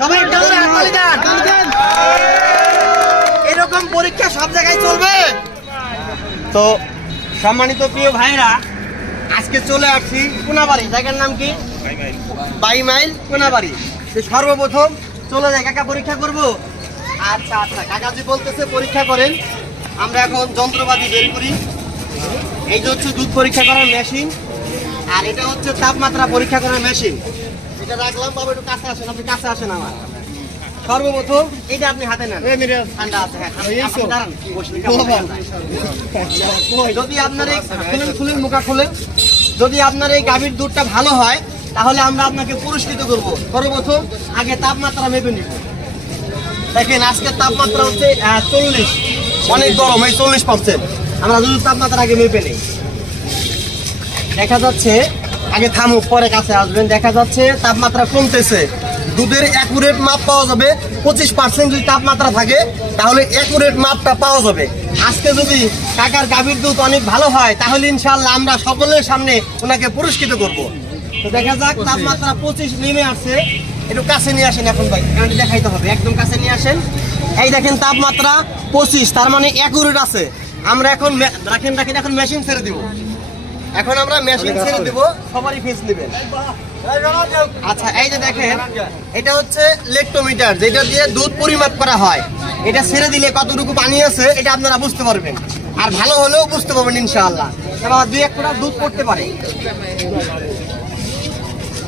সবাই জোরে হাততালি দেন। এরকম পরীক্ষা সব জায়গায় চলবে। তো সম্মানিত প্রিয় ভাইরা, আজকে চলে আসছি কোনাবাড়ি। জায়গার নাম কি? 22 মাইল কোনাবাড়ি। সর্বপ্রথম চলে যায় কাকা পরীক্ষা করব। আচ্ছা আচ্ছা, কাকাজি বলতেছে পরীক্ষা করেন। আমরা এখন যন্ত্রপাতি বের করি। এই যে হচ্ছে দুধ পরীক্ষা করার মেশিন, আর এটা হচ্ছে তাপমাত্রা পরীক্ষা করার মেশিন। এটা রাখলাম, বাবা একটু কাছে আসেন, আপনি কাছে আসেন আমার। সর্বপ্রথম এইটা আপনি হাতে নেন, ঠান্ডা আছে। হ্যাঁ, আপনি দাঁড়ান, যদি আপনার এই খুলেন মুখা খুলেন, যদি আপনার এই গাভীর দুধটা ভালো হয় তাহলে আমরা আপনাকে পুরস্কৃত করব। সর্বপ্রথম আগে তাপমাত্রা মেপে নিব। দেখেন আজকের তাপমাত্রা হচ্ছে 40, অনেক গরম, এই 40%। আমরা দুধের তাপমাত্রা আগে মেপে নিই। দেখা যাচ্ছে, আগে থামুক পরে কাছে আসবেন। দেখা যাচ্ছে তাপমাত্রা কমতেছে। দুধের অ্যাকুরেট মাপ পাওয়া যাবে। 25% যদি তাপমাত্রা থাকে তাহলে অ্যাকুরেট মাপটা পাওয়া যাবে। আজকে যদি কাকার গাভীর দুধ অনেক ভালো হয় তাহলে ইনশাআল্লাহ আমরা সকলের সামনে ওনাকে পুরস্কৃত করব। তো দেখা যাক, তাপমাত্রা 25 নেমে আসছে। একটু কাছে নিয়ে আসেন এখন ভাই, কারণ দেখাইতে হবে। একদম কাছে নিয়ে আসেন। এই দেখেন তাপমাত্রা 25, তার মানে অ্যাকুরেট আছে। আমরা এখন রাখেন এখন মেশিন ছেড়ে দিব। এখন আমরা মেশিন ছেড়ে দিব, সবারই ফেস নেবেন। আচ্ছা, এই যে দেখেন, এটা হচ্ছে লেকটোমিটার, যেটা দিয়ে দুধ পরিমাপ করা হয়। এটা ছেড়ে দিলে কতটুকু পানি আছে এটা আপনারা বুঝতে পারবেন, আর ভালো হলেও বুঝতে পারবেন ইনশাআল্লাহ। এবার 2-1 ফোঁটা দুধ পড়তে পারে।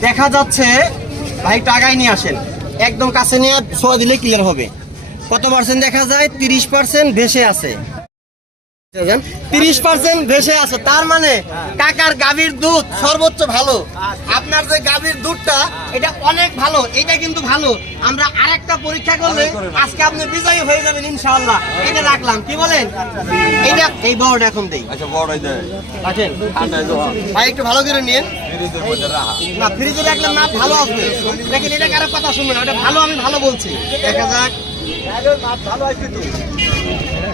দেখা যাচ্ছে, ভাই একটু আগায় নিয়ে আসেন, একদম কাছে নিয়ে ছোঁয়া দিলে ক্লিয়ার হবে। কত পার্সেন্ট দেখা যায়? 30% ভেসে আছে। 30% ভেসে আছে, তার মানে কাকার গাভীর দুধ সর্বোচ্চ ভালো। আপনার যে গাভীর দুধটা এটা অনেক ভালো, এটা কিন্তু ভালো। আমরা আরেকটা পরীক্ষা করলে আজকে আপনি বিজয়ী হয়ে যাবেন ইনশাআল্লাহ। এটা রাখলাম, কি বলেন? এইটা এই বড়টা এখন দেই। আচ্ছা, বড়টাই দেন। রাখেন ভাই, একটু ভালো করে নিন। না, ফ্রিজে রাখলে না ভালো আসবে। দেখেন, এটা কারো কথা শুনবেন না, এটা ভালো, আমি ভালো বলছি। দেখা যাক, ভালো আসবে তো।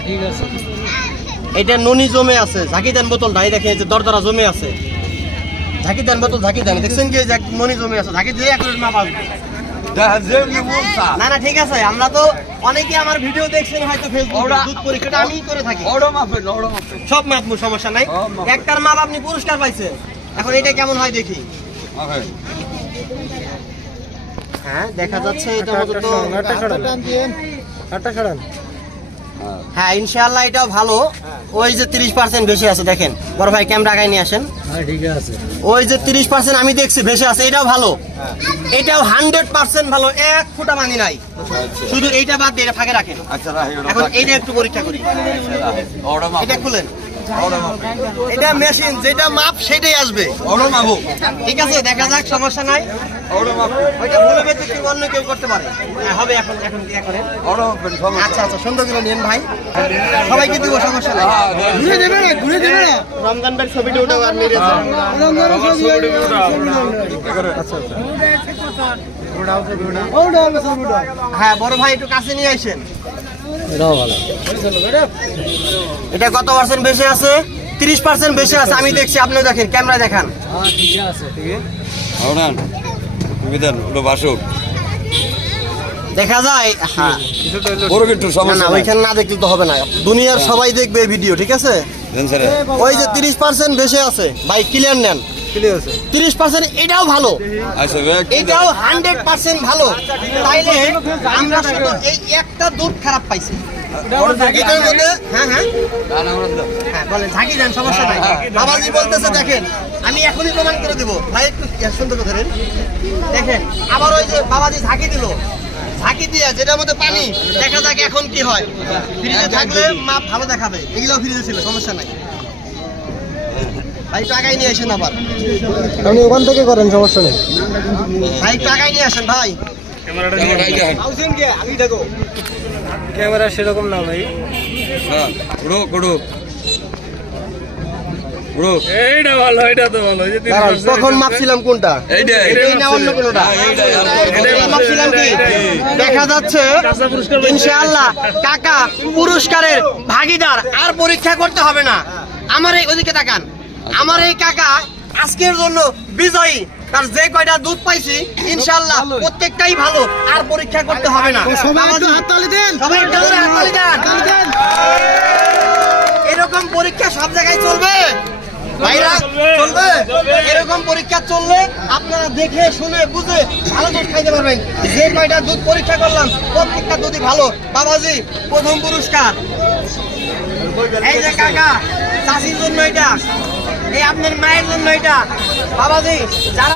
ঠিক আছে, এটা ননি জমে আছে। ঝাঁকি দেন বোতলটা, এই দেখেন যে দরদরা জমে আছে। ঝাঁকি দেন বোতল, ঝাঁকি দেন। দেখছেন কি ননি জমে আছে? ঝাঁকি দিয়ে এক মাপ আসবে। না না, ঠিক আছে। আমরা তো অনেকে আমার ভিডিও দেখছেন হয়তো ফেসবুকে, দুধ পরীক্ষাটা আমি করে থাকি। সব মাপবো, সমস্যা নাই। একটার মাপ আপনি পুরস্কার পাইছেন। এখন এটা কেমন হয় দেখি। হ্যাঁ, দেখা যাচ্ছে এটা তো হ্যাঁ, ইনশাআল্লাহ এটাও ভালো। ওই যে 30% ভেসে আছে, দেখেন বড় ভাই, ক্যামেরা আগায় নিয়ে আসেন। ঠিক আছে, ওই যে 30% আমি দেখছি ভেসে আছে, এটাও ভালো। এটাও 100% ভালো, 1 ফোঁটা পানি নাই। শুধু এইটা বাদ দিয়ে এটা ফাঁকে রাখেন। এখন এইটা একটু পরীক্ষা করি। এটা খুলেন, এটা মেশিন, যেটা মাপ সেটাই আসবে। ঠিক আছে, দেখা যাক, সমস্যা নাই। ওইটা ভুলে গেছে, অন্য কেউ করতে পারে। হবে এখন কি করেন? আচ্ছা আচ্ছা, সুন্দর করে নিন ভাই, সবাইকে দিব, সমস্যা নাই। ঘুরে দেবে না, ঘুরে দেবে না। রমজান ভাই ছবিটা ওটা আর মেরেছে। হ্যাঁ, বড় ভাই একটু কাছে নিয়ে আসেন। এটা কত পার্সেন্ট বেশি আছে? 30% বেশি আছে, আমি দেখছি। আপনিও দেখেন, ক্যামেরায় দেখান। দেখা যায়, হ্যাঁ, ওইখানে না দেখলে তো হবে না। দুনিয়ার সবাই দেখবে ভিডিও, ঠিক আছে? ওই যে 30% বেশি আছে ভাই, ক্লিয়ার নেন। 30% এটাও ভালো, এটাও 100% ভালো। তাইলে আমরা শুধু এই একটা দুধ খারাপ পাইছি এটার মধ্যে। হ্যাঁ হ্যাঁ হ্যাঁ, বলেন, ঝাঁকি দেন, সমস্যা নাই। বাবাজি বলতেছে, দেখেন আমি এখনই প্রমাণ করে দেবো। ভাই একটু সুন্দর করে ধরেন, দেখেন। আবার ওই যে বাবাজি ঝাঁকি দিল, ঝাঁকি দিয়ে যেটার মধ্যে পানি, দেখা যাক এখন কি হয়। ফ্রিজে থাকলে মাপ ভালো দেখাবে, এগুলো ফ্রিজে ছিল, সমস্যা নাই। ভাই টাকাই নিয়ে আসেন, আবার আপনি ওখান থেকে করেন, সমস্যা নেই। ভাই টাকাই নিয়ে আসেন ভাই। ক্যামেরা সেরকম না ভাই। এইটা ভালো, এটা তো ভালো। তখন মাপছিলাম কোনটা, এইটাই না অন্য কোনটা? মাপছিলাম কি? দেখা যাচ্ছে ইনশাআল্লাহ কাকা পুরস্কারের ভাগীদার। আর পরীক্ষা করতে হবে না। আমার এই ওদিকে তাকান, আমার এই কাকা আজকের জন্য বিজয়ী। তার যে কয়টা দুধ পাইছি ইনশাআল্লাহ প্রত্যেকটাই ভালো, আর পরীক্ষা করতে হবে না। সবাই একটু হাততালি দেন, সবাই একটু হাততালি দেন। এরকম পরীক্ষা সব জায়গায় চলবে ভাইরা, চলবে। এরকম পরীক্ষা চললে আপনারা দেখে শুনে বুঝে ভালো দুধ খাইতে পারবেন। যে কয়টা দুধ পরীক্ষা করলাম প্রত্যেকটা দুধই ভালো। বাবাজি প্রথম পুরস্কার এই যে কাকা, চাষির জন্য এটা, এই আপনার মায়ের জন্য এটা। বাবাজি যারা